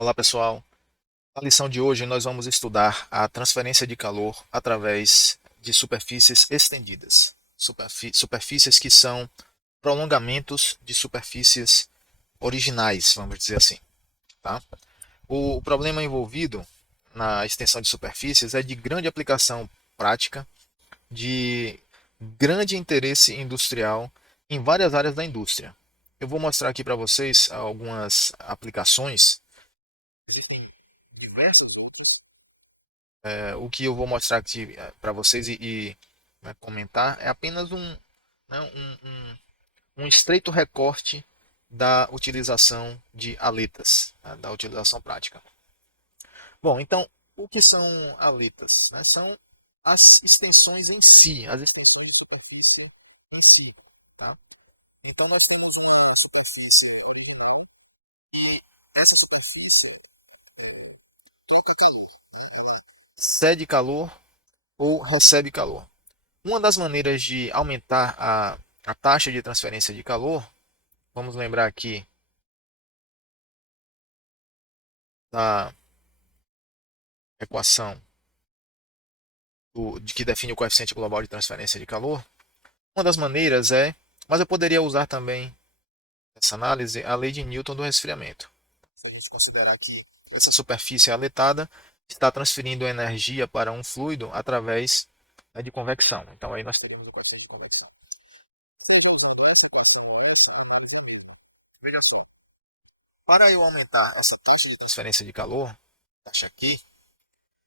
Olá pessoal, na lição de hoje nós vamos estudar a transferência de calor através de superfícies estendidas, superfícies que são prolongamentos de superfícies originais, vamos dizer assim. Tá? O problema envolvido na extensão de superfícies é de grande aplicação prática, de grande interesse industrial em várias áreas da indústria. Eu vou mostrar aqui para vocês algumas aplicações. Existem diversas outras. O que eu vou mostrar aqui para vocês né, comentar é apenas né, um estreito recorte da utilização de aletas, né, da utilização prática. Bom, então, o que são aletas? Né? São as extensões em si, as extensões de superfície em si. Tá? Então, nós temos uma superfície e essa superfície troca calor. Tá? Ela cede calor ou recebe calor. Uma das maneiras de aumentar a taxa de transferência de calor, vamos lembrar aqui da equação de que define o coeficiente global de transferência de calor. Uma das maneiras é, mas eu poderia usar também nessa análise a lei de Newton do resfriamento. Se a gente considerar que essa superfície aletada está transferindo energia para um fluido através, né, de convecção. Então aí nós teríamos o coeficiente de convecção. Seja usando essa equação ou essa, a análise é a mesma. Veja só. Para eu aumentar essa taxa de transferência de calor, taxa aqui,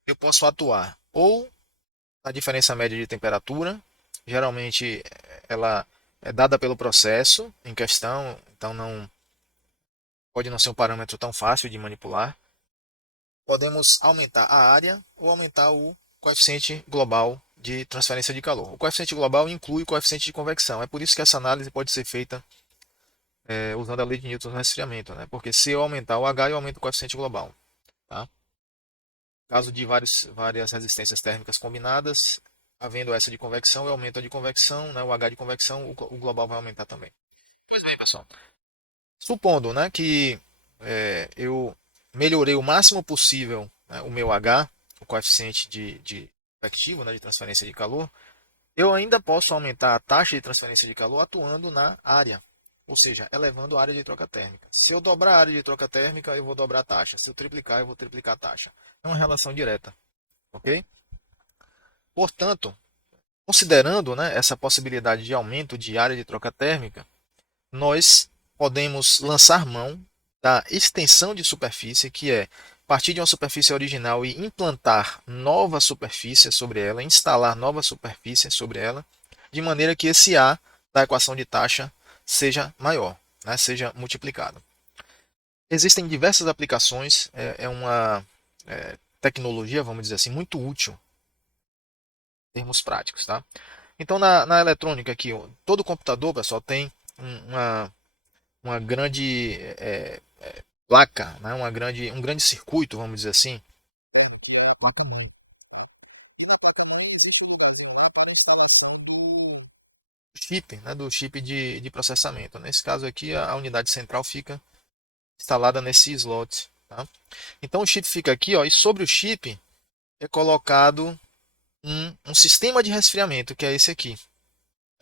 eu posso atuar ou na diferença média de temperatura, geralmente ela é dada pelo processo em questão, então não pode não ser um parâmetro tão fácil de manipular. Podemos aumentar a área ou aumentar o coeficiente global de transferência de calor. O coeficiente global inclui o coeficiente de convecção, é por isso que essa análise pode ser feita usando a lei de Newton no resfriamento, né? Porque se eu aumentar o H, eu aumento o coeficiente global. Tá? Caso de várias resistências térmicas combinadas, havendo essa de convecção, eu aumento a de convecção, né, o H de convecção, o global vai aumentar também. Pois bem, pessoal. Supondo, né, que eu melhorei o máximo possível, né, o meu H, o coeficiente de convectivo, né, de transferência de calor, eu ainda posso aumentar a taxa de transferência de calor atuando na área, ou seja, elevando a área de troca térmica. Se eu dobrar a área de troca térmica, eu vou dobrar a taxa. Se eu triplicar, eu vou triplicar a taxa. É uma relação direta, ok? Portanto, considerando, né, essa possibilidade de aumento de área de troca térmica, nós podemos lançar mão da extensão de superfície, que é partir de uma superfície original e implantar nova superfície sobre ela, instalar nova superfície sobre ela, de maneira que esse A da equação de taxa seja maior, né, seja multiplicado. Existem diversas aplicações, é uma tecnologia, vamos dizer assim, muito útil em termos práticos. Tá? Então, na eletrônica aqui, todo computador, pessoal, tem uma grande placa, né? Um grande circuito, vamos dizer assim. Para a instalação do chip, né? Do chip de processamento. Nesse caso aqui, a unidade central fica instalada nesse slot. Tá? Então, o chip fica aqui, ó, e sobre o chip é colocado um sistema de resfriamento, que é esse aqui.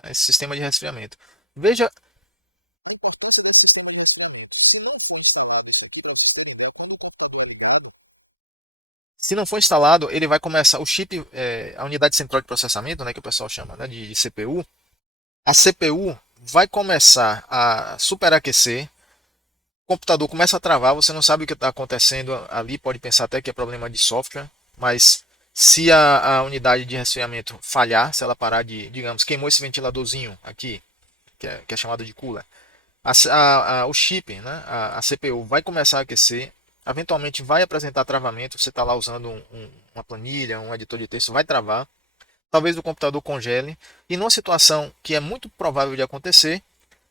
Esse sistema de resfriamento. Veja a importância desse sistema de resfriamento. Se não for instalado isso aqui, para vocês terem ideia, quando o computador é ligado, se não for instalado, ele vai começar o chip, a unidade central de processamento, né, que o pessoal chama, né, de CPU. A CPU vai começar a superaquecer, o computador começa a travar, você não sabe o que está acontecendo ali, pode pensar até que é problema de software, mas se a unidade de resfriamento falhar, se ela parar de, digamos, queimou esse ventiladorzinho aqui, que é chamado de cooler, o chip, né, a CPU vai começar a aquecer, eventualmente vai apresentar travamento, você está lá usando uma planilha, um editor de texto, vai travar, talvez o computador congele, e numa situação que é muito provável de acontecer,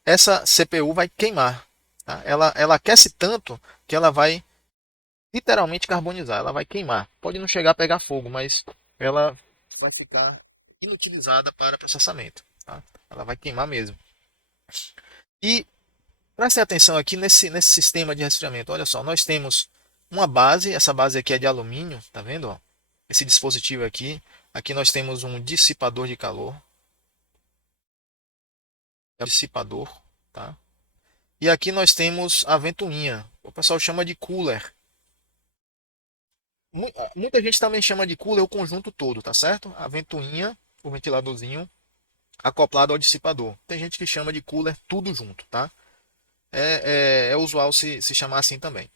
essa CPU vai queimar. Tá? Ela aquece tanto que ela vai literalmente carbonizar, ela vai queimar. Pode não chegar a pegar fogo, mas ela vai ficar inutilizada para processamento. Tá? Ela vai queimar mesmo. E prestem atenção aqui nesse sistema de resfriamento. Olha só, nós temos uma base, essa base aqui é de alumínio, tá vendo? Ó? Esse dispositivo aqui. Aqui nós temos um dissipador de calor. É o dissipador, tá? E aqui nós temos a ventoinha. O pessoal chama de cooler. Muita gente também chama de cooler o conjunto todo, tá certo? A ventoinha, o ventiladorzinho, acoplado ao dissipador. Tem gente que chama de cooler tudo junto, tá? É usual se chamar assim também.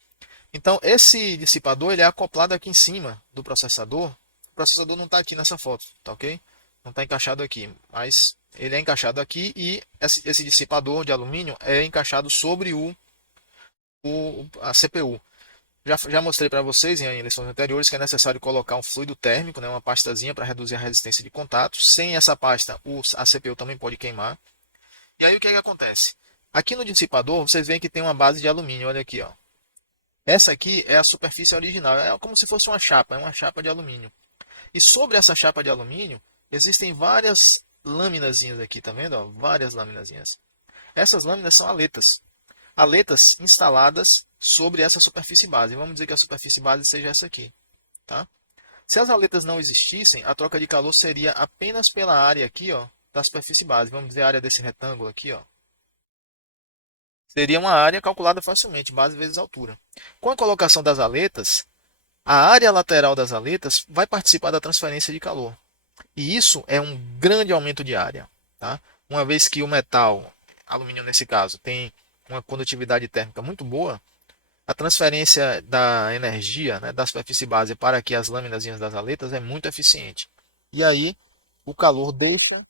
Então, esse dissipador ele é acoplado aqui em cima do processador. O processador não está aqui nessa foto, tá ok? Não está encaixado aqui, mas ele é encaixado aqui e esse dissipador de alumínio é encaixado sobre a CPU. Já mostrei para vocês em lições anteriores que é necessário colocar um fluido térmico, né, uma pastazinha para reduzir a resistência de contato. Sem essa pasta, a CPU também pode queimar. E aí o que é que acontece? Aqui no dissipador, vocês veem que tem uma base de alumínio, olha aqui, ó. Essa aqui é a superfície original, é como se fosse uma chapa, é uma chapa de alumínio. E sobre essa chapa de alumínio, existem várias lâminazinhas aqui, tá vendo? Ó? Várias lâminazinhas. Essas lâminas são aletas. Aletas instaladas sobre essa superfície base. Vamos dizer que a superfície base seja essa aqui, tá? Se as aletas não existissem, a troca de calor seria apenas pela área aqui, ó, da superfície base. Vamos dizer a área desse retângulo aqui, ó. Seria uma área calculada facilmente, base vezes altura. Com a colocação das aletas, a área lateral das aletas vai participar da transferência de calor. E isso é um grande aumento de área. Tá? Uma vez que o metal, alumínio nesse caso, tem uma condutividade térmica muito boa, a transferência da energia, né, da superfície base para aqui as lâminas das aletas é muito eficiente. E aí o calor deixa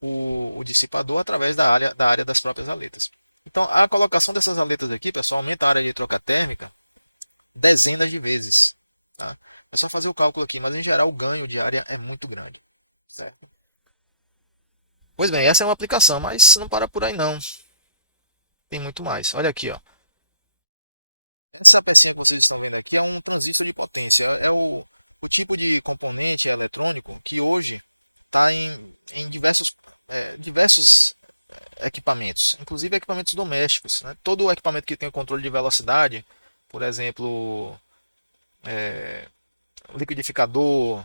o dissipador através da área das próprias aletas. Então, a colocação dessas aletas aqui, pessoal, aumenta a área de troca térmica dezenas de vezes. Tá? É só fazer o cálculo aqui, mas em geral o ganho de área é muito grande. Certo? Pois bem, essa é uma aplicação, mas não para por aí não. Tem muito mais. Olha aqui, ó. Essa pecinha que vocês estão vendo aqui é um transistor de potência. É o tipo de componente eletrônico que hoje está em diversos equipamentos, inclusive equipamentos domésticos. Né? Todo equipamento que tem controle de velocidade, por exemplo, liquidificador,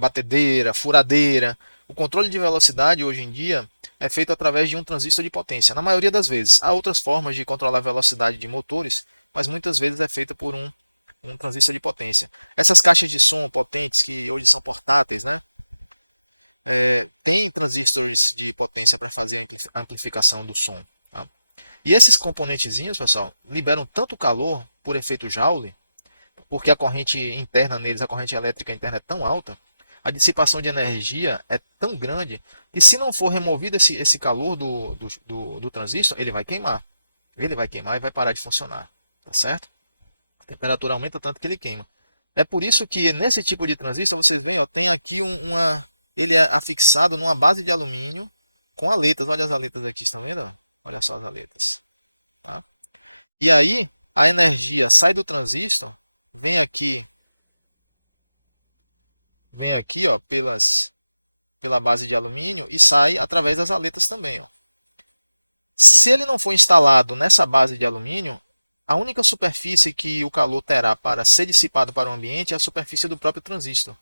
batedeira, furadeira, o controle de velocidade hoje em dia é feito através de um transistor de potência, na maioria das vezes. Há outras formas de controlar a velocidade de motores, mas muitas vezes é feita por um transistor de potência. Essas caixas de som potentes que hoje são portáteis, né? Tem transistores de potência para fazer a amplificação do som. Tá? E esses componentezinhos, pessoal, liberam tanto calor por efeito Joule, porque a corrente interna neles, a corrente elétrica interna é tão alta, a dissipação de energia é tão grande, que se não for removido esse calor do transistor, ele vai queimar. Ele vai queimar e vai parar de funcionar. Tá certo? A temperatura aumenta tanto que ele queima. É por isso que nesse tipo de transistor, vocês veem, ó, tem aqui ele é afixado numa base de alumínio com aletas. Olha as aletas aqui, estão vendo? Olha só as aletas. Tá? E aí, a energia sai do transistor, vem aqui, ó, pela base de alumínio e sai através das aletas também. Ó. Se ele não for instalado nessa base de alumínio, a única superfície que o calor terá para ser dissipado para o ambiente é a superfície do próprio transistor,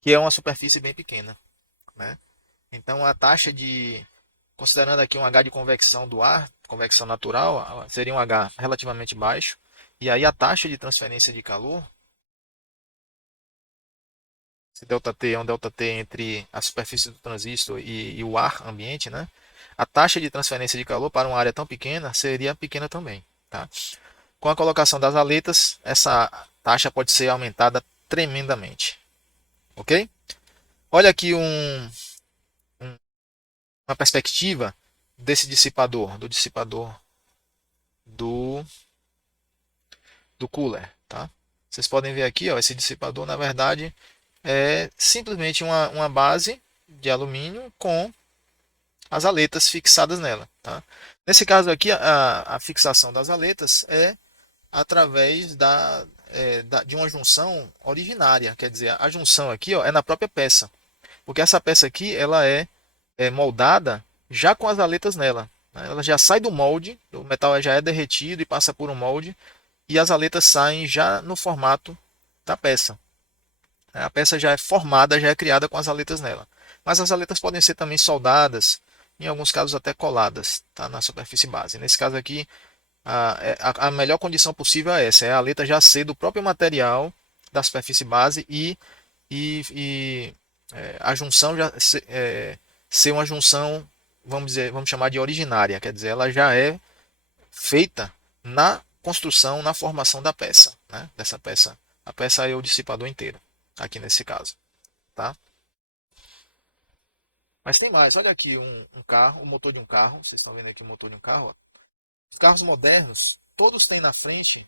que é uma superfície bem pequena. Né? Então, a taxa de, considerando aqui um H de convecção do ar, convecção natural, seria um H relativamente baixo, e aí a taxa de transferência de calor, esse ΔT é um ΔT entre a superfície do transistor e o ar ambiente, né? A taxa de transferência de calor para uma área tão pequena seria pequena também. Tá? Com a colocação das aletas, essa taxa pode ser aumentada tremendamente. Ok? Olha aqui uma perspectiva desse dissipador, do do cooler. Tá? Vocês podem ver aqui, ó, esse dissipador, na verdade, é simplesmente uma base de alumínio com as aletas fixadas nela. Tá? Nesse caso aqui, a fixação das aletas é através de uma junção originária. Quer dizer, a junção aqui, ó, é na própria peça. Porque essa peça aqui ela é moldada já com as aletas nela. Né? Ela já sai do molde, o metal já é derretido e passa por um molde e as aletas saem já no formato da peça. A peça já é formada, já é criada com as aletas nela. Mas as aletas podem ser também soldadas, em alguns casos até coladas, tá, na superfície base. Nesse caso aqui, a melhor condição possível é essa, é a aleta já ser do próprio material da superfície base e a junção já ser uma junção, vamos dizer, vamos chamar de originária, quer dizer, ela já é feita na construção, na formação da peça, né? Dessa peça. A peça é o dissipador inteiro, aqui nesse caso, tá? Mas tem mais, olha aqui um carro, o motor de um carro, vocês estão vendo aqui o motor de um carro, ó. Os carros modernos, todos têm na frente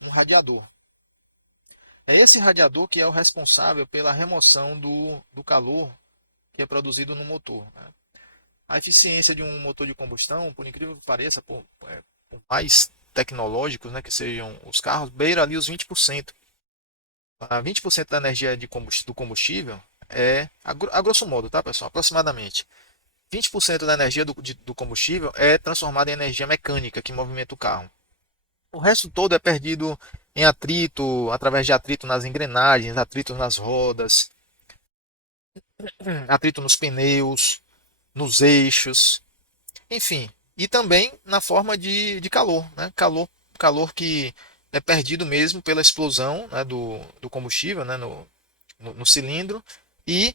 um radiador. É esse radiador que é o responsável pela remoção do calor que é produzido no motor, né? A eficiência de um motor de combustão, por incrível que pareça, por mais tecnológicos, né, que sejam os carros, beira ali os 20%. 20% da energia do combustível a grosso modo, tá, pessoal? Aproximadamente. 20% da energia do combustível é transformada em energia mecânica que movimenta o carro. O resto todo é perdido em atrito, através de atrito nas engrenagens, atrito nas rodas, atrito nos pneus, nos eixos, enfim. E também na forma de calor, né? Calor que é perdido mesmo pela explosão, né, do combustível, né, no cilindro, e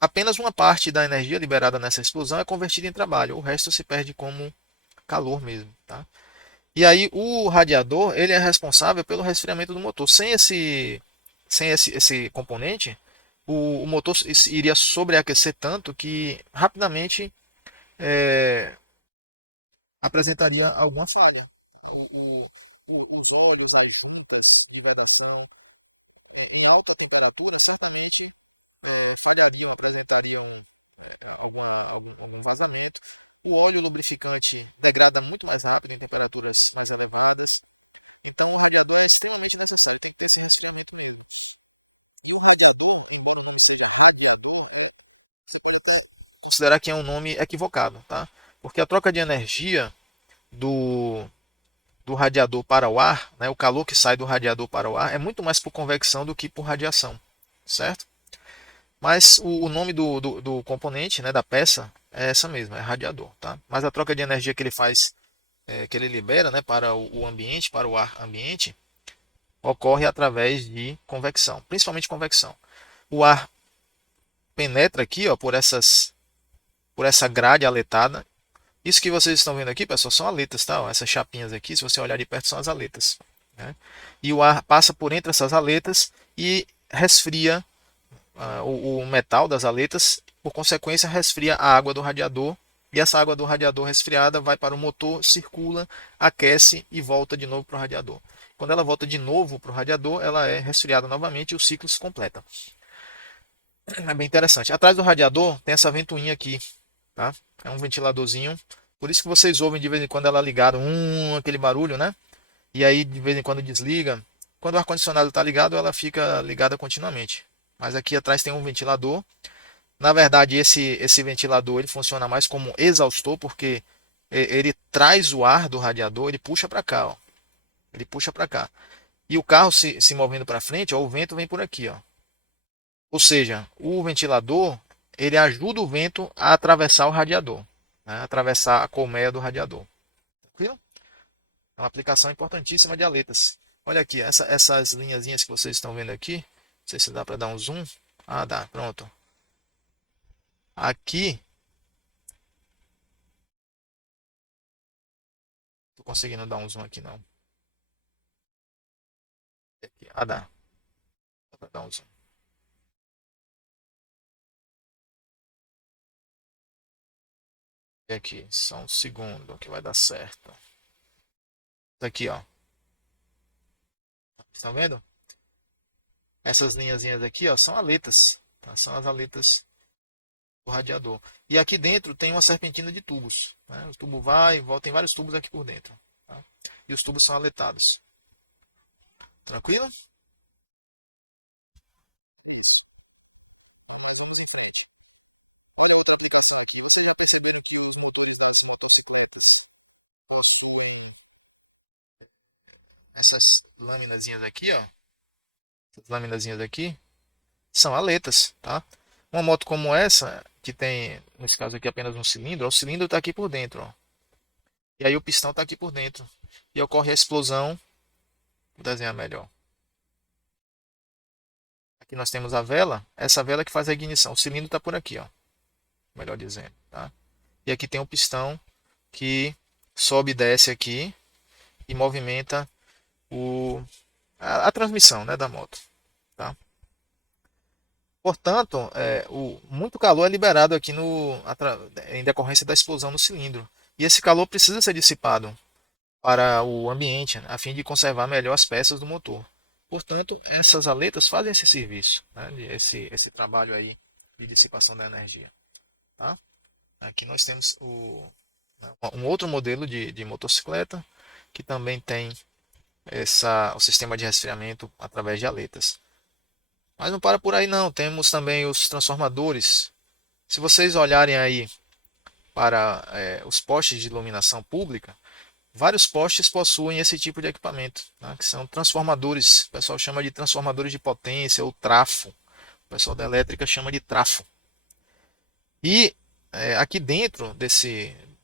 apenas uma parte da energia liberada nessa explosão é convertida em trabalho, o resto se perde como calor mesmo, tá? E aí o radiador, ele é responsável pelo resfriamento do motor. Sem esse componente, o motor iria sobreaquecer tanto que rapidamente é, apresentaria alguma falha. Os óleos, as juntas de vedação, em alta temperatura, certamente falhariam, apresentariam algum vazamento. O óleo lubrificante degrada muito mais rápido em temperaturas mais elevadas. Então, é extremamente eficiente. Considerar que é um nome equivocado, tá? Porque a troca de energia do, do radiador para o ar, né, o calor que sai do radiador para o ar, é muito mais por convecção do que por radiação, certo? Mas o nome do componente, né, da peça, é essa mesma, é radiador, tá? Mas a troca de energia que ele faz, que ele libera, né, para o ambiente, para o ar ambiente, ocorre através de convecção, principalmente convecção. O ar penetra aqui, ó, por essa grade aletada. Isso que vocês estão vendo aqui, pessoal, são aletas, tá? Ó, essas chapinhas aqui, se você olhar de perto, são as aletas, né? E o ar passa por entre essas aletas e resfria o metal das aletas, por consequência, resfria a água do radiador. E essa água do radiador resfriada vai para o motor, circula, aquece e volta de novo para o radiador. Quando ela volta de novo para o radiador, ela é resfriada novamente e o ciclo se completa. É bem interessante. Atrás do radiador tem essa ventoinha aqui, tá? É um ventiladorzinho. Por isso que vocês ouvem de vez em quando ela ligada, aquele barulho, né? E aí de vez em quando desliga. Quando o ar-condicionado está ligado, ela fica ligada continuamente. Mas aqui atrás tem um ventilador. Na verdade, esse ventilador ele funciona mais como exaustor, porque ele traz o ar do radiador, ele puxa para cá, ó. Ele puxa para cá. E o carro se movendo para frente, ó, o vento vem por aqui, ó. Ou seja, o ventilador ele ajuda o vento a atravessar o radiador, né? Atravessar a colmeia do radiador. Tranquilo? É uma aplicação importantíssima de aletas. Olha aqui, essas linhazinhas que vocês estão vendo aqui. Não sei se dá para dar um zoom. Ah, dá, pronto. Aqui, tô conseguindo dar um zoom aqui não. Aqui. Ah, dá. Dá para dar um zoom. E aqui, só um segundo que vai dar certo. Aqui, ó. Estão vendo? Essas linhazinhas aqui, ó, são aletas. Tá? São as aletas do radiador. E aqui dentro tem uma serpentina de tubos, né? O tubo vai e volta, tem vários tubos aqui por dentro, tá? E os tubos são aletados. Tranquilo? Essas lâminazinhas aqui, ó, essas lâminazinhas aqui, são aletas, tá? Uma moto como essa, que tem, nesse caso aqui, apenas um cilindro, ó, o cilindro está aqui por dentro, ó. E aí o pistão está aqui por dentro. E ocorre a explosão. Vou desenhar melhor. Aqui nós temos a vela. Essa vela que faz a ignição. O cilindro está por aqui, ó. Melhor dizendo, tá? E aqui tem um pistão que sobe e desce aqui e movimenta a transmissão, né, da moto, tá? Portanto, muito calor é liberado aqui em decorrência da explosão no cilindro. E esse calor precisa ser dissipado para o ambiente, né, a fim de conservar melhor as peças do motor. Portanto, essas aletas fazem esse serviço, né, esse trabalho aí de dissipação da energia. Tá? Aqui nós temos um outro modelo de motocicleta que também tem o sistema de resfriamento através de aletas. Mas não para por aí não, temos também os transformadores. Se vocês olharem aí para os postes de iluminação pública, vários postes possuem esse tipo de equipamento, né, que são transformadores. O pessoal chama de transformadores de potência ou trafo. O pessoal da elétrica chama de trafo. E aqui dentro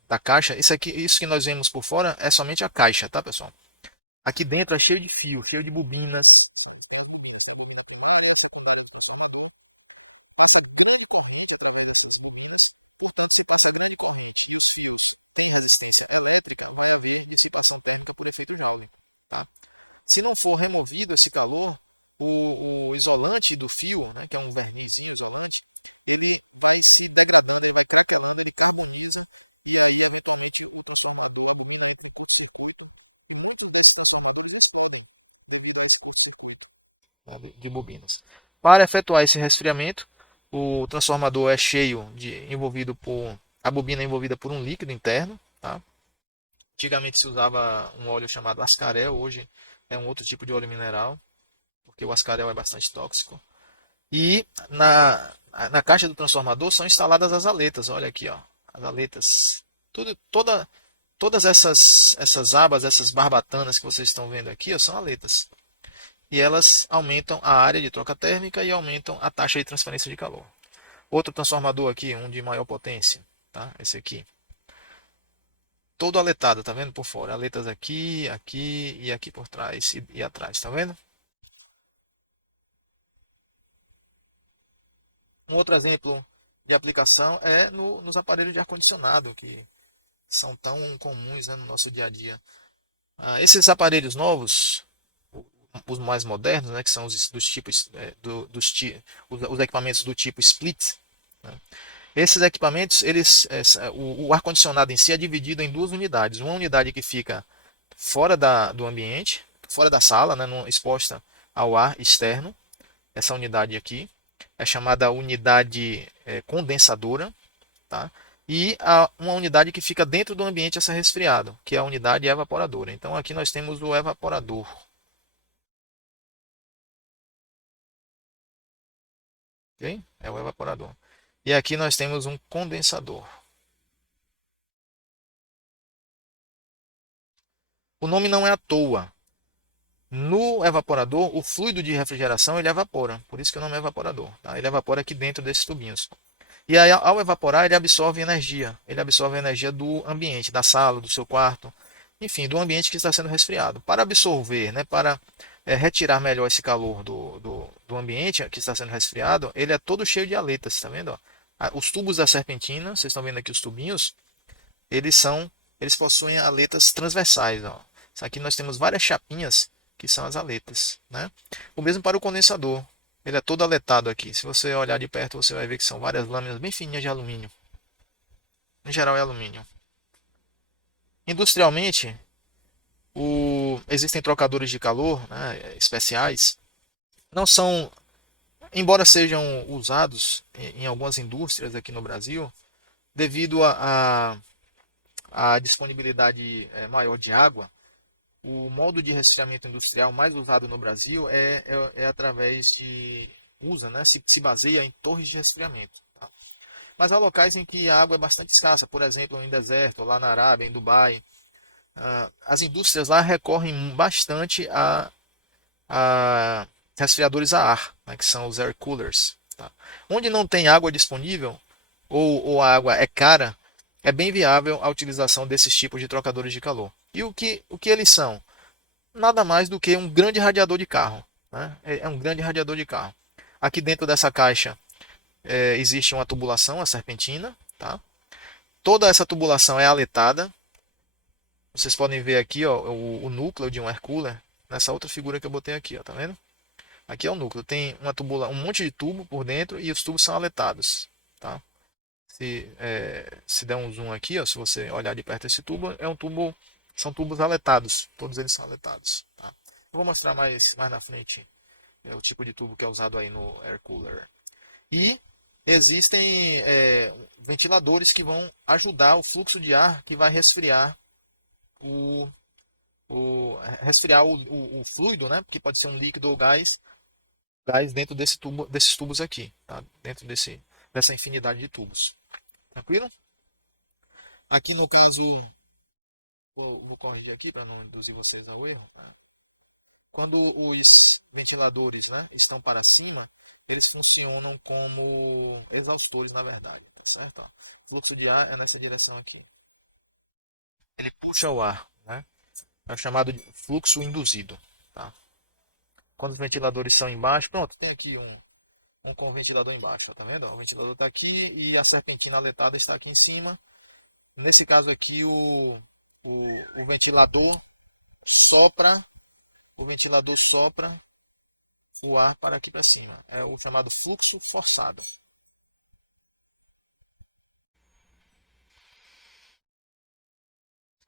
da caixa, isso que nós vemos por fora é somente a caixa, tá, pessoal? Aqui dentro é cheio de fio, cheio de bobinas. De bobinas. Para efetuar esse resfriamento, o transformador é a bobina é envolvida por um líquido interno, tá? Antigamente se usava um óleo chamado ascarel, hoje é um outro tipo de óleo mineral, porque o ascarel é bastante tóxico. E na caixa do transformador são instaladas as aletas, olha aqui, ó, as aletas. Todas essas abas, essas barbatanas que vocês estão vendo aqui, ó, são aletas. E elas aumentam a área de troca térmica e aumentam a taxa de transferência de calor. Outro transformador aqui, um de maior potência, tá? Esse aqui. Todo aletado, tá vendo por fora? Aletas aqui, aqui e aqui por trás e atrás, tá vendo? Um outro exemplo de aplicação é nos aparelhos de ar-condicionado, que são tão comuns, né, no nosso dia a dia. Esses aparelhos novos, os mais modernos, né, que são dos tipos, os equipamentos do tipo split, né? Esses equipamentos, o ar-condicionado em si é dividido em duas unidades. Uma unidade que fica fora do ambiente, fora da sala, né, exposta ao ar externo. Essa unidade aqui é chamada unidade condensadora, tá? E uma unidade que fica dentro do ambiente a ser resfriado, que é a unidade evaporadora. Então aqui nós temos o evaporador. Ok? É o evaporador. E aqui nós temos um condensador. O nome não é à toa. No evaporador, o fluido de refrigeração ele evapora. Por isso que o nome é evaporador. Tá? Ele evapora aqui dentro desses tubinhos. E aí, ao evaporar, ele absorve energia. Ele absorve a energia do ambiente, da sala, do seu quarto, enfim, do ambiente que está sendo resfriado. Para absorver, né, para retirar melhor esse calor do ambiente que está sendo resfriado, ele é todo cheio de aletas, tá vendo? Os tubos da serpentina, vocês estão vendo aqui os tubinhos, eles são, eles possuem aletas transversais, ó. Aqui nós temos várias chapinhas que são as aletas, né? O mesmo para o condensador. Ele é todo aletado aqui. Se você olhar de perto, você vai ver que são várias lâminas bem fininhas de alumínio. Em geral é alumínio. Industrialmente, existem trocadores de calor, né, especiais. Não são, embora sejam usados em algumas indústrias aqui no Brasil, devido à disponibilidade maior de água, o modo de resfriamento industrial mais usado no Brasil é através né, se baseia em torres de resfriamento. Tá? Mas há locais em que a água é bastante escassa, por exemplo, em deserto, lá na Arábia, em Dubai. As indústrias lá recorrem bastante a resfriadores a ar, né, que são os air coolers. Tá? Onde não tem água disponível ou a água é cara, é bem viável a utilização desses tipos de trocadores de calor. E o que eles são? Nada mais do que um grande radiador de carro. Né? É um grande radiador de carro. Aqui dentro dessa caixa existe uma tubulação, a serpentina. Tá? Toda essa tubulação é aletada. Vocês podem ver aqui ó, o núcleo de um air cooler nessa outra figura que eu botei aqui, ó, tá vendo? Aqui é o núcleo, tem um monte de tubo por dentro e os tubos são aletados. Tá? Se der um zoom aqui, ó, se você olhar de perto esse tubo, são tubos aletados, todos eles são aletados. Tá? Eu vou mostrar mais na frente o tipo de tubo que é usado aí no air cooler. E existem ventiladores que vão ajudar o fluxo de ar que vai resfriar o, o fluido, né? Porque pode ser um líquido ou gás dentro desses tubos aqui, tá? Dentro dessa infinidade de tubos. Tranquilo? Aqui no caso, vou corrigir aqui para não induzir vocês ao erro. Tá? Quando os ventiladores, né, estão para cima, eles funcionam como exaustores, na verdade. Tá certo? Ó, o fluxo de ar é nessa direção aqui. Ele puxa o ar, né? É chamado de fluxo induzido. Tá? Quando os ventiladores são embaixo, pronto, tem aqui um com o ventilador embaixo, tá vendo? O ventilador está aqui e a serpentina aletada está aqui em cima. Nesse caso aqui, o ventilador sopra, o ventilador sopra o ar para aqui para cima. É o chamado fluxo forçado.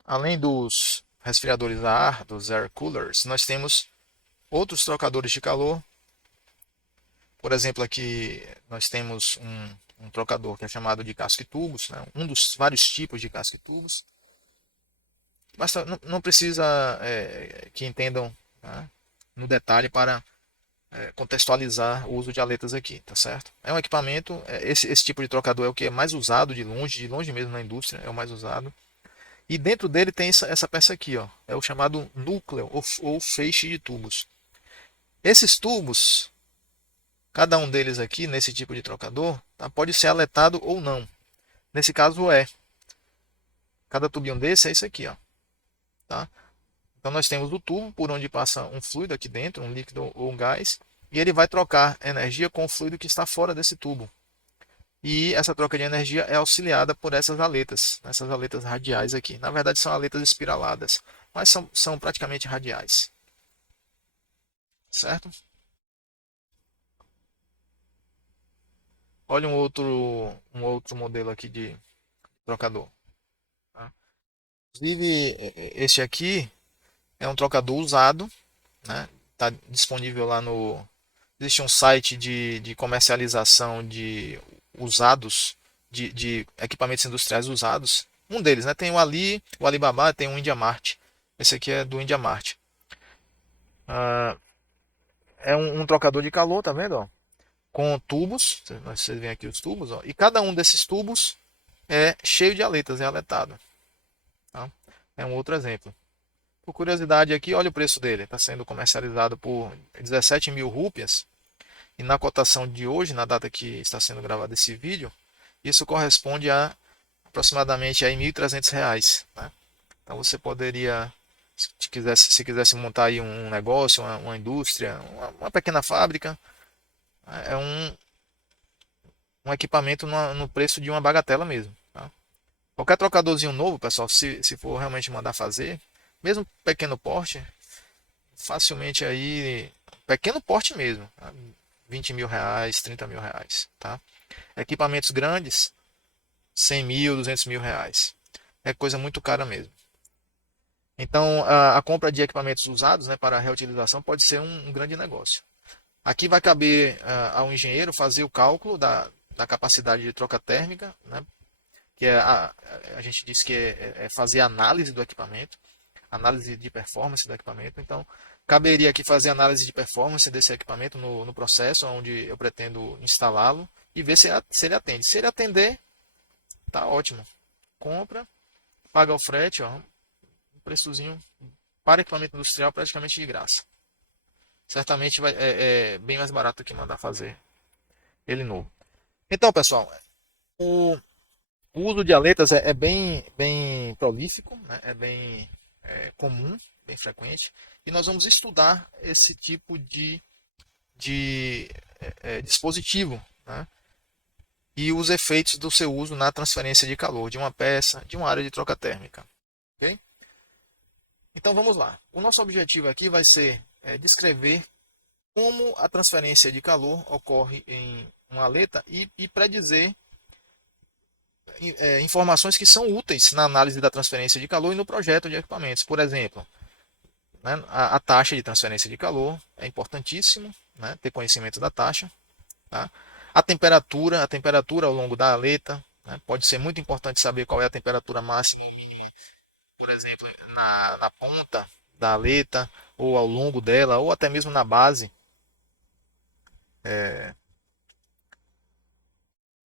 Além dos resfriadores a ar, dos air coolers, nós temos outros trocadores de calor. Por exemplo, aqui nós temos um trocador que é chamado de casca-tubos, né? Um dos vários tipos de casca-tubos. Basta, não precisa que entendam, né, no detalhe para contextualizar o uso de aletas aqui, tá certo? É um equipamento, esse tipo de trocador é o que é mais usado de longe mesmo na indústria, é o mais usado. E dentro dele tem essa peça aqui, ó, é o chamado núcleo ou feixe de tubos. Esses tubos, cada um deles aqui, nesse tipo de trocador, tá, pode ser aletado ou não. Nesse caso é. Cada tubinho desse é isso aqui, ó, tá? Então nós temos o tubo por onde passa um fluido aqui dentro, um líquido ou um gás, e ele vai trocar energia com o fluido que está fora desse tubo. E essa troca de energia é auxiliada por essas aletas radiais aqui. Na verdade são aletas espiraladas, mas são praticamente radiais, certo? Olha um outro modelo aqui de trocador. Tá? Inclusive, este aqui é um trocador usado, né? Está disponível lá no. Existe um site de comercialização de usados, de equipamentos industriais usados. Um deles, né? Tem o Alibaba, tem o IndiaMart. Esse aqui é do IndiaMart. Ah, é um trocador de calor, tá vendo? Ó? Com tubos. Vocês veem aqui os tubos, ó. E cada um desses tubos é cheio de aletas, é aletado. Tá? É um outro exemplo. Por curiosidade aqui, olha o preço dele. Está sendo comercializado por 17 mil rúpias. E na cotação de hoje, na data que está sendo gravado esse vídeo, isso corresponde a aproximadamente aí R$ 1.300. Né? Então você poderia, se quisesse montar aí um negócio, uma indústria, uma pequena fábrica, é um equipamento no preço de uma bagatela mesmo. Tá? Qualquer trocadorzinho novo, pessoal, se for realmente mandar fazer, mesmo pequeno porte, facilmente aí, pequeno porte mesmo, tá? R$ 20.000, R$ 30.000, tá? Equipamentos grandes, 100 mil, R$ 200.000. É coisa muito cara mesmo. Então, a compra de equipamentos usados, né, para reutilização pode ser um grande negócio. Aqui vai caber ao engenheiro fazer o cálculo da capacidade de troca térmica, né, que a gente diz que é fazer análise do equipamento, análise de performance do equipamento. Então, caberia aqui fazer análise de performance desse equipamento no processo onde eu pretendo instalá-lo e ver se ele atende. Se ele atender, tá ótimo. Compra, paga o frete, ó, um preçozinho para equipamento industrial praticamente de graça. certamente é bem mais barato que mandar fazer ele novo. Então, pessoal, o, o uso de aletas é bem prolífico, né? É bem comum, bem frequente, e nós vamos estudar esse tipo de dispositivo, né? E os efeitos do seu uso na transferência de calor de uma peça, de uma área de troca térmica. Ok? Então vamos lá. O nosso objetivo aqui vai ser descrever como a transferência de calor ocorre em uma aleta e predizer informações que são úteis na análise da transferência de calor e no projeto de equipamentos. Por exemplo, né, a taxa de transferência de calor é importantíssimo, né, ter conhecimento da taxa. Tá? A temperatura ao longo da aleta, né, pode ser muito importante saber qual é a temperatura máxima ou mínima, por exemplo, na ponta da aleta, ou ao longo dela, ou até mesmo na base.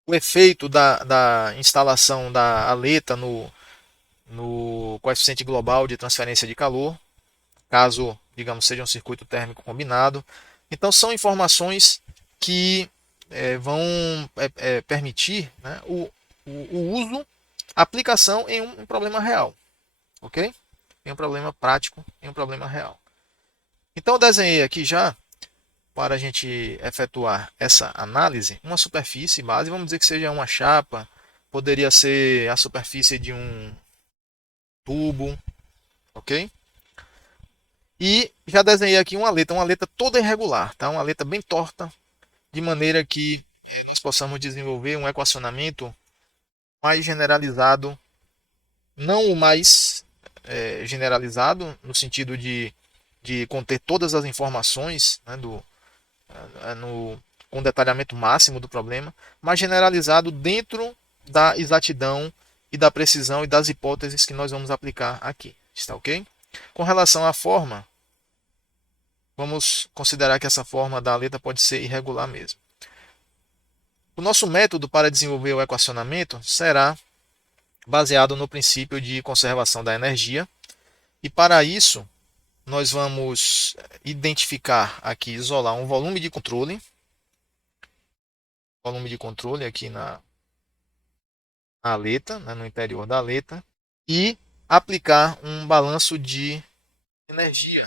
O efeito da instalação da aleta no coeficiente global de transferência de calor, caso, digamos, seja um circuito térmico combinado. Então, são informações que vão permitir, né, o uso, a aplicação em um problema real, ok? Em um problema prático, em um problema real. Então, eu desenhei aqui já, para a gente efetuar essa análise, uma superfície base, vamos dizer que seja uma chapa, poderia ser a superfície de um tubo, ok? E já desenhei aqui uma aleta toda irregular, tá? Uma aleta bem torta, de maneira que nós possamos desenvolver um equacionamento mais generalizado, não o mais generalizado, no sentido de conter todas as informações, né, com detalhamento máximo do problema, mas generalizado dentro da exatidão e da precisão e das hipóteses que nós vamos aplicar aqui. Está ok? Com relação à forma, vamos considerar que essa forma da letra pode ser irregular mesmo. O nosso método para desenvolver o equacionamento será baseado no princípio de conservação da energia, e para isso nós vamos identificar aqui, isolar um volume de controle aqui na aleta, né, no interior da aleta, e aplicar um balanço de energia.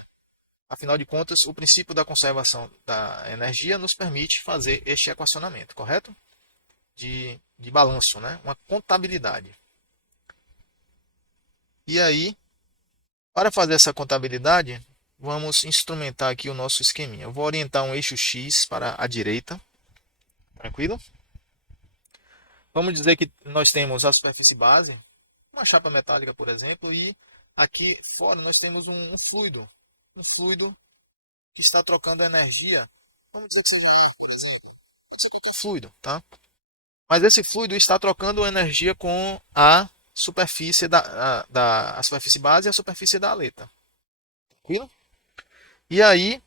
Afinal de contas, o princípio da conservação da energia nos permite fazer este equacionamento, correto? De balanço, né? Uma contabilidade. E aí, para fazer essa contabilidade, vamos instrumentar aqui o nosso esqueminha. Eu vou orientar um eixo X para a direita, tranquilo? Vamos dizer que nós temos a superfície base, uma chapa metálica, por exemplo, e aqui fora nós temos um fluido que está trocando energia. Vamos dizer que seja ar, por exemplo. Pode ser qualquer fluido, tá? Mas esse fluido está trocando energia com a superfície a superfície base e a superfície da aleta. Tranquilo? E aí,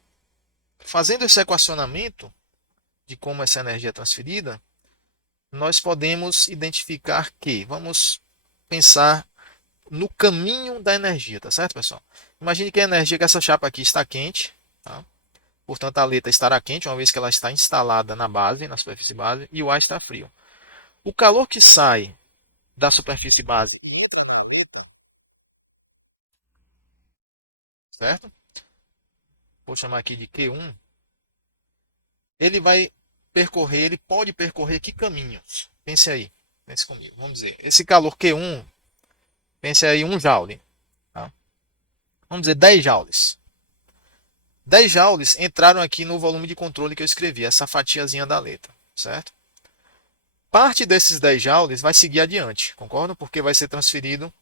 fazendo esse equacionamento de como essa energia é transferida, nós podemos identificar que, vamos pensar no caminho da energia, tá certo, pessoal? Imagine que a energia que essa chapa aqui está quente, tá? Portanto, a aleta estará quente, uma vez que ela está instalada na base, na superfície base, e o ar está frio. O calor que sai da superfície base, certo? Vou chamar aqui de Q1, ele pode percorrer que caminhos? Pense aí, pense comigo. Vamos dizer, esse calor Q1, pense aí 1 joule, tá? Vamos dizer 10 joules. 10 joules entraram aqui no volume de controle que eu escrevi, essa fatiazinha da letra, certo? Parte desses 10 joules vai seguir adiante, concordam? Porque vai ser transferido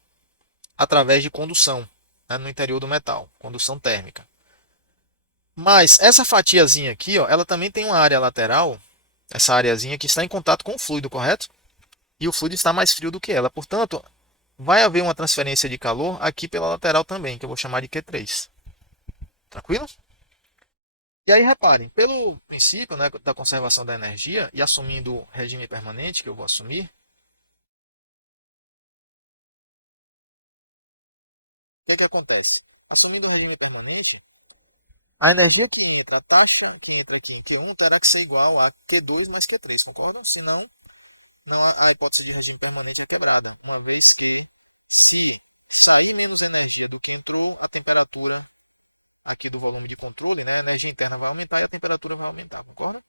através de condução, né, no interior do metal, condução térmica. Mas essa fatiazinha aqui, ó, ela também tem uma área lateral, essa areazinha que está em contato com o fluido, correto? E o fluido está mais frio do que ela. Portanto, vai haver uma transferência de calor aqui pela lateral também, que eu vou chamar de Q3. Tranquilo? E aí, reparem, pelo princípio, né, da conservação da energia e assumindo o regime permanente que eu vou assumir, o que acontece? Assumindo o regime permanente, A energia que entra, a taxa que entra aqui em Q1 terá que ser igual a Q2 mais Q3, concorda? Senão, não, a hipótese de regime permanente é quebrada, uma vez que se sair menos energia do que entrou, a temperatura aqui do volume de controle, né, a energia interna vai aumentar e a temperatura vai aumentar, concorda?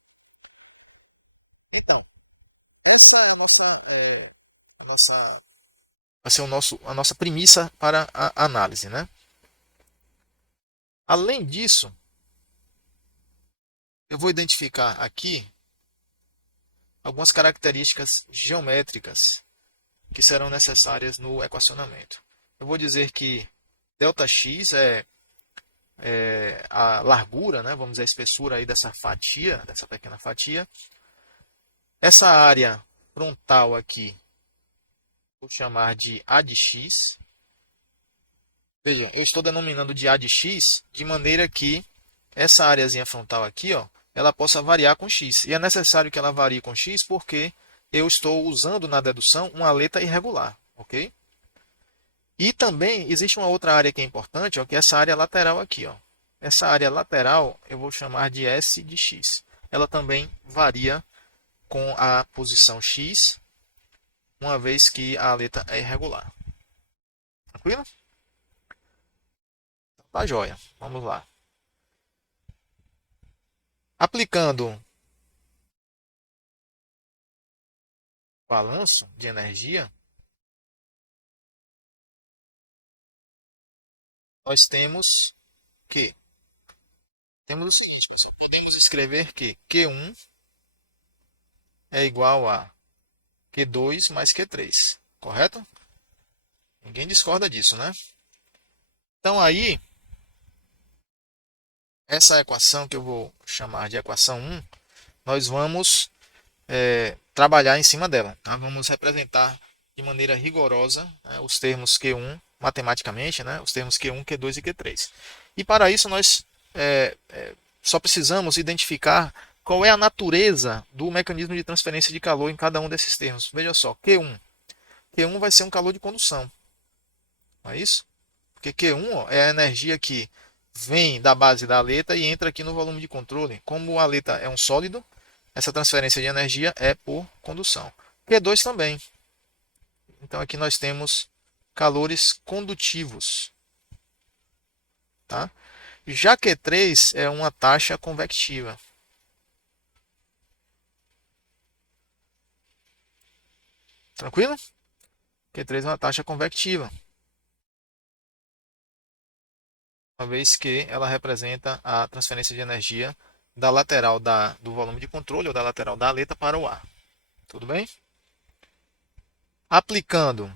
Então, essa é a nossa vai ser a nossa premissa para a análise, né? Além disso, eu vou identificar aqui algumas características geométricas que serão necessárias no equacionamento. Eu vou dizer que ΔX é a largura, né? Vamos dizer a espessura aí dessa fatia, dessa pequena fatia. Essa área frontal aqui, vou chamar de A de x. Veja, eu estou denominando de A de x de maneira que essa áreazinha frontal aqui, ó, ela possa variar com x. E é necessário que ela varie com x porque eu estou usando na dedução uma aleta irregular, ok? E também existe uma outra área que é importante, ó, que é essa área lateral aqui. Ó. Essa área lateral eu vou chamar de S de x. Ela também varia com a posição x, uma vez que a aleta é irregular. Tranquilo? Tá joia. Vamos lá. Aplicando o balanço de energia, nós que temos o seguinte, pessoal. Podemos escrever que Q1 é igual a Q2 mais Q3, correto? Ninguém discorda disso, né? Então aí, essa equação que eu vou chamar de equação 1, nós vamos trabalhar em cima dela. Tá? Vamos representar de maneira rigorosa, né, os termos Q1, matematicamente, né, os termos Q1, Q2 e Q3. E para isso nós só precisamos identificar qual é a natureza do mecanismo de transferência de calor em cada um desses termos. Veja só, Q1. Q1 vai ser um calor de condução. Não é isso? Porque Q1 ó, é a energia que vem da base da aleta e entra aqui no volume de controle. Como a aleta é um sólido, essa transferência de energia é por condução. Q2 também. Então aqui nós temos calores condutivos. Tá? Já Q3 é uma taxa convectiva. Tranquilo? Q3 é uma taxa convectiva, uma vez que ela representa a transferência de energia da lateral do volume de controle ou da lateral da aleta para o ar. Tudo bem? Aplicando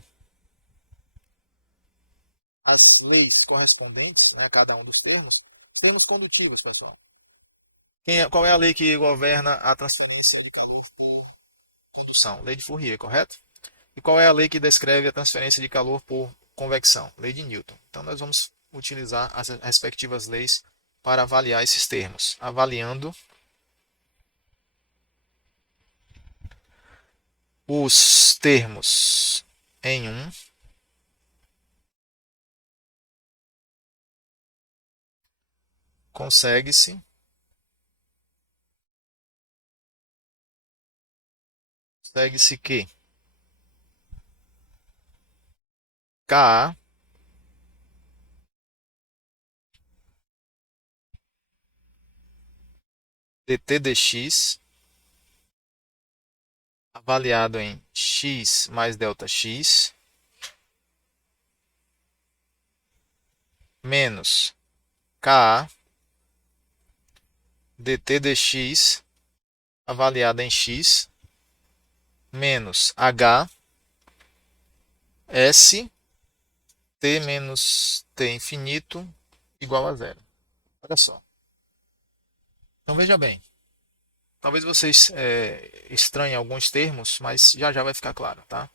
as leis correspondentes, né, a cada um dos termos condutivos, pessoal. Qual é a lei que governa a transferência de condução? Lei de Fourier, correto? E qual é a lei que descreve a transferência de calor por convecção? Lei de Newton. Então, nós vamos utilizar as respectivas leis para avaliar esses termos. Avaliando os termos em consegue-se que Ka dt dx avaliado em x mais delta x menos Ka dt dx avaliado em x menos h s t menos t infinito igual a zero. Olha só. Então veja bem. Talvez vocês estranhem alguns termos, mas já já vai ficar claro, tá?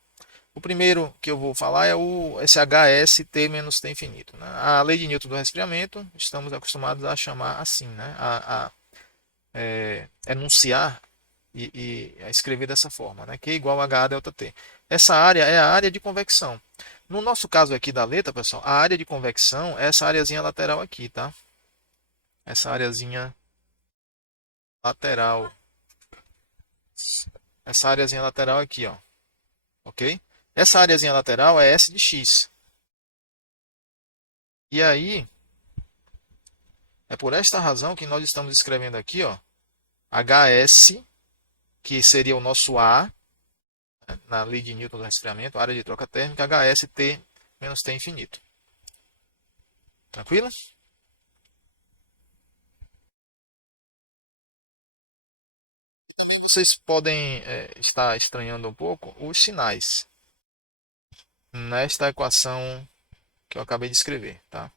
O primeiro que eu vou falar é esse HST menos T infinito. Né? A lei de Newton do resfriamento, estamos acostumados a chamar assim, né? a enunciar e a escrever dessa forma, né? Q igual a HA delta T. Essa área é a área de convecção. No nosso caso aqui da letra, pessoal, a área de convecção é essa areazinha lateral aqui, tá? essa areazinha lateral. Essa areazinha lateral aqui, ó. Ok? Essa areazinha lateral é S de x. E aí, é por esta razão que nós estamos escrevendo aqui, ó, HS, que seria o nosso A, né, na lei de Newton do resfriamento, área de troca térmica, HST menos T infinito. Tranquilo? Também vocês podem estar estranhando um pouco os sinais nesta equação que eu acabei de escrever, tá?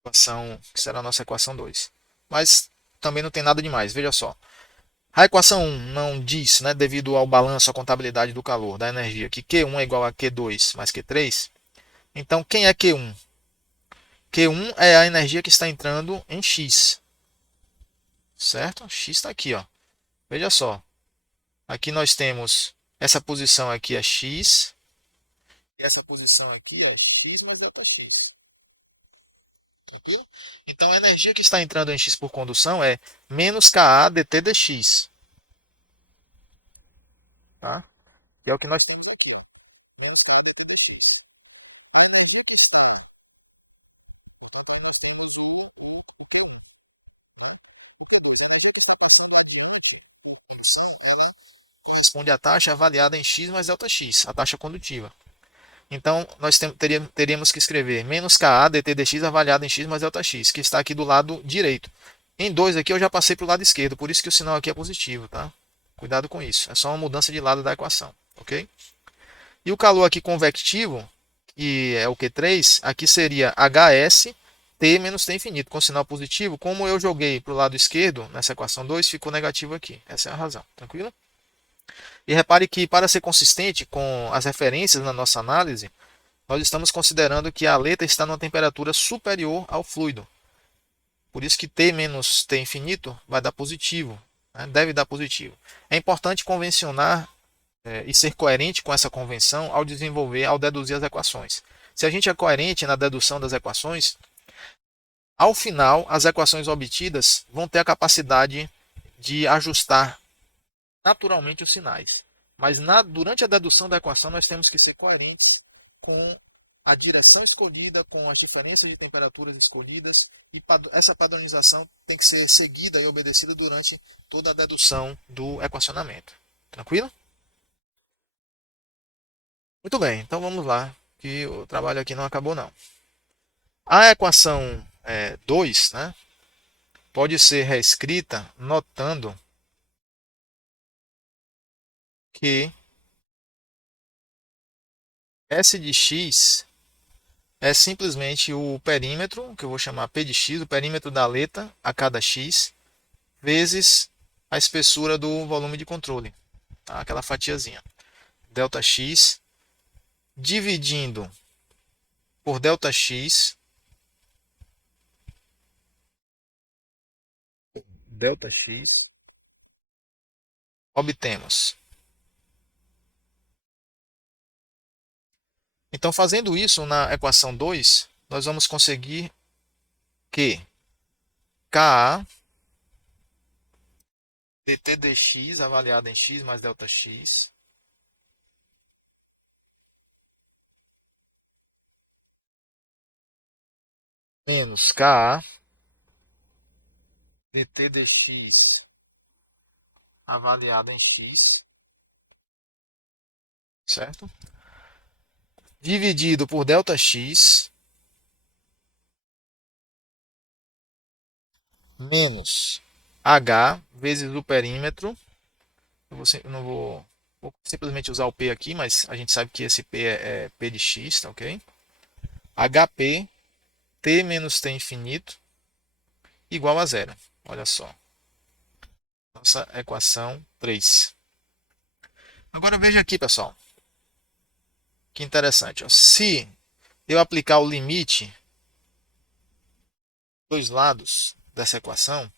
Equação que será a nossa equação 2. Mas também não tem nada demais, veja só. A equação 1 não diz, né, devido ao balanço, à contabilidade do calor, da energia, que Q1 é igual a Q2 mais Q3. Então, quem é Q1? Q1 é a energia que está entrando em X, certo? X está aqui, ó. Veja só. Aqui nós temos essa posição aqui é X. E essa posição aqui é X mais delta X. Tranquilo? Então, a energia que está entrando em X por condução é menos Ka dt dx. Tá? Que é o que nós temos aqui. Essa é a dt dx. E a energia que está corresponde à taxa avaliada em x mais delta x, a taxa condutiva. Então, nós teríamos que escrever menos Ka dt dx avaliado em x mais delta x, que está aqui do lado direito. Em 2 aqui eu já passei para o lado esquerdo, por isso que o sinal aqui é positivo, tá? Cuidado com isso, é só uma mudança de lado da equação, ok? E o calor aqui convectivo, que é o Q3, aqui seria HS T menos T infinito, com sinal positivo. Como eu joguei para o lado esquerdo, nessa equação 2, ficou negativo aqui. Essa é a razão, tranquilo? E repare que, para ser consistente com as referências na nossa análise, nós estamos considerando que a aleta está numa temperatura superior ao fluido. Por isso que T menos T infinito vai dar positivo, né? Deve dar positivo. É importante convencionar e ser coerente com essa convenção ao desenvolver, ao deduzir as equações. Se a gente é coerente na dedução das equações, ao final, as equações obtidas vão ter a capacidade de ajustar naturalmente os sinais. Mas durante a dedução da equação, nós temos que ser coerentes com a direção escolhida, com as diferenças de temperaturas escolhidas, e essa padronização tem que ser seguida e obedecida durante toda a dedução do equacionamento. Tranquilo? Muito bem, então vamos lá, que o trabalho aqui não acabou não. A equação 2, né, pode ser reescrita notando que S de x é simplesmente o perímetro, que eu vou chamar P de x, o perímetro da aleta a cada x, vezes a espessura do volume de controle, tá? Aquela fatiazinha. Delta x dividindo por delta x, obtemos. Então, fazendo isso na equação 2, nós vamos conseguir que Ka dt dx avaliado em x mais delta x menos Ka dt dx avaliado em x, certo? Dividido por delta x menos h vezes o perímetro. Eu não vou simplesmente usar o P aqui, mas a gente sabe que esse P é P de x, tá ok? HP T menos T infinito igual a zero. Olha só. Nossa equação 3. Agora veja aqui, pessoal. Que interessante. Ó. Se eu aplicar o limite dos lados dessa equação,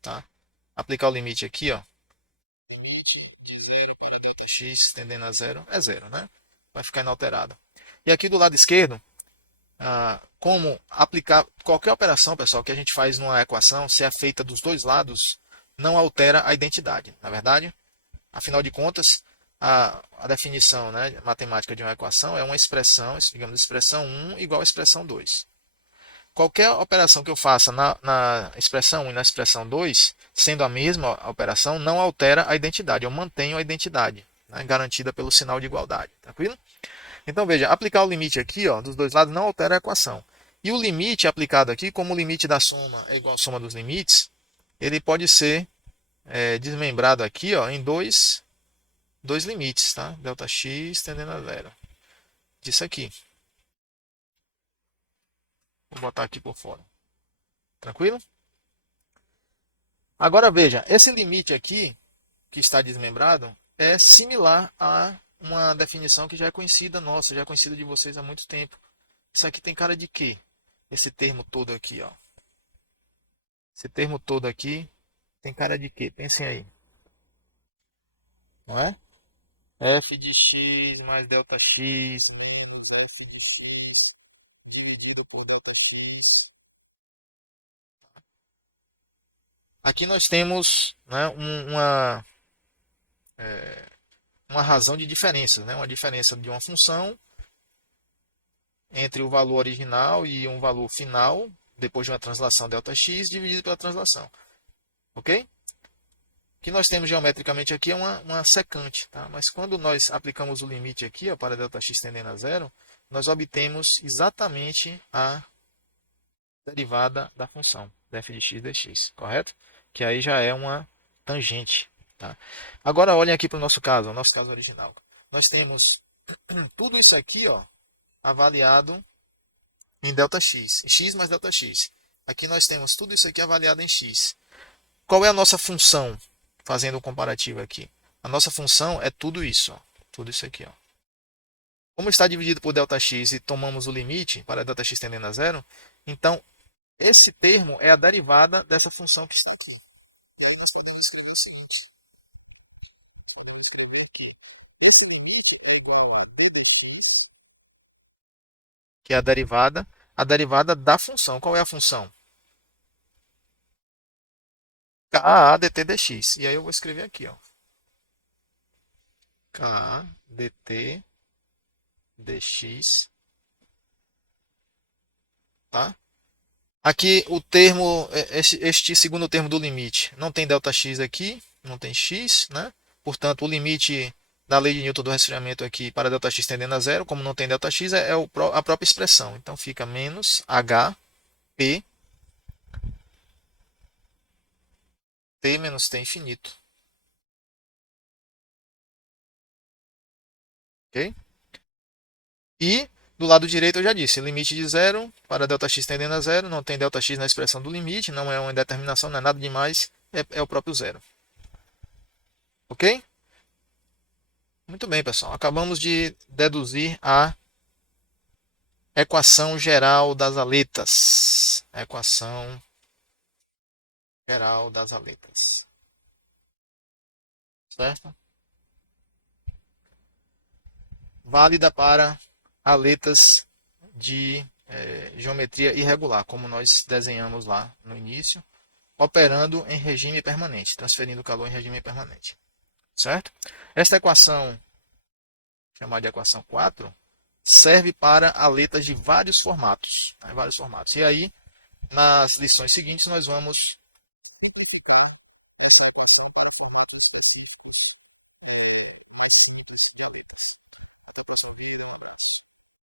tá? Aplicar o limite aqui, ó. Limite de 0 para delta x tendendo a zero é zero, né? Vai ficar inalterado. E aqui do lado esquerdo, como aplicar qualquer operação, pessoal, que a gente faz numa equação, se é feita dos dois lados, não altera a identidade, na verdade? Afinal de contas, a definição, né, matemática de uma equação é uma expressão, digamos, expressão 1 igual a expressão 2. Qualquer operação que eu faça na expressão 1 e na expressão 2, sendo a mesma operação, não altera a identidade. Eu mantenho a identidade, né, garantida pelo sinal de igualdade. Tranquilo? Então, veja, aplicar o limite aqui, ó, dos dois lados não altera a equação. E o limite aplicado aqui, como o limite da soma é igual à soma dos limites, ele pode ser desmembrado aqui, ó, em dois limites, tá? Δx tendendo a zero. Disso aqui. Vou botar aqui por fora. Tranquilo? Agora veja, esse limite aqui, que está desmembrado, é similar a uma definição que já é conhecida nossa, já é conhecida de vocês há muito tempo. Isso aqui tem cara de quê? Esse termo todo aqui, ó. Esse termo todo aqui tem cara de quê? Pensem aí. Não é? F de x mais ΔX menos f de x dividido por ΔX. Aqui nós temos, né, uma razão de diferença, né? Uma diferença de uma função entre o valor original e um valor final, depois de uma translação ΔX, dividido pela translação. Ok? O que nós temos geometricamente aqui é uma secante, tá? Mas quando nós aplicamos o limite aqui, ó, para ΔX tendendo a zero, nós obtemos exatamente a derivada da função, f de x dx, correto? Que aí já é uma tangente. Tá? Agora olhem aqui para o nosso caso original. Nós temos tudo isso aqui, ó, avaliado em ΔX, x mais ΔX. Aqui nós temos tudo isso aqui avaliado em x. Qual é a nossa função? Fazendo um comparativo aqui. A nossa função é tudo isso, ó, tudo isso aqui. Ó. Como está dividido por ΔX e tomamos o limite para ΔX tendendo a zero, então esse termo é a derivada dessa função que está aqui. E aí nós podemos escrever o seguinte. Podemos escrever que esse limite é igual a d dx, que é a derivada da função. Qual é a função? Ka dt dx. E aí eu vou escrever aqui, ó. Ka dt dx. Tá? Aqui o termo, este segundo termo do limite, não tem ΔX aqui, não tem x, né? Portanto, o limite da lei de Newton do resfriamento aqui para ΔX tendendo a zero, como não tem ΔX, é a própria expressão. Então fica menos HP T menos T infinito. Ok? E do lado direito eu já disse, limite de zero para ΔX tendendo a zero, não tem ΔX na expressão do limite, não é uma indeterminação, não é nada demais, é o próprio zero. Ok? Muito bem, pessoal. Acabamos de deduzir a equação geral das aletas. Equação geral das aletas. Certo? Válida para aletas de geometria irregular, como nós desenhamos lá no início, operando em regime permanente, transferindo calor em regime permanente. Certo? Esta equação, chamada de equação 4, serve para aletas de vários formatos. Né? Vários formatos. E aí, nas lições seguintes, nós vamos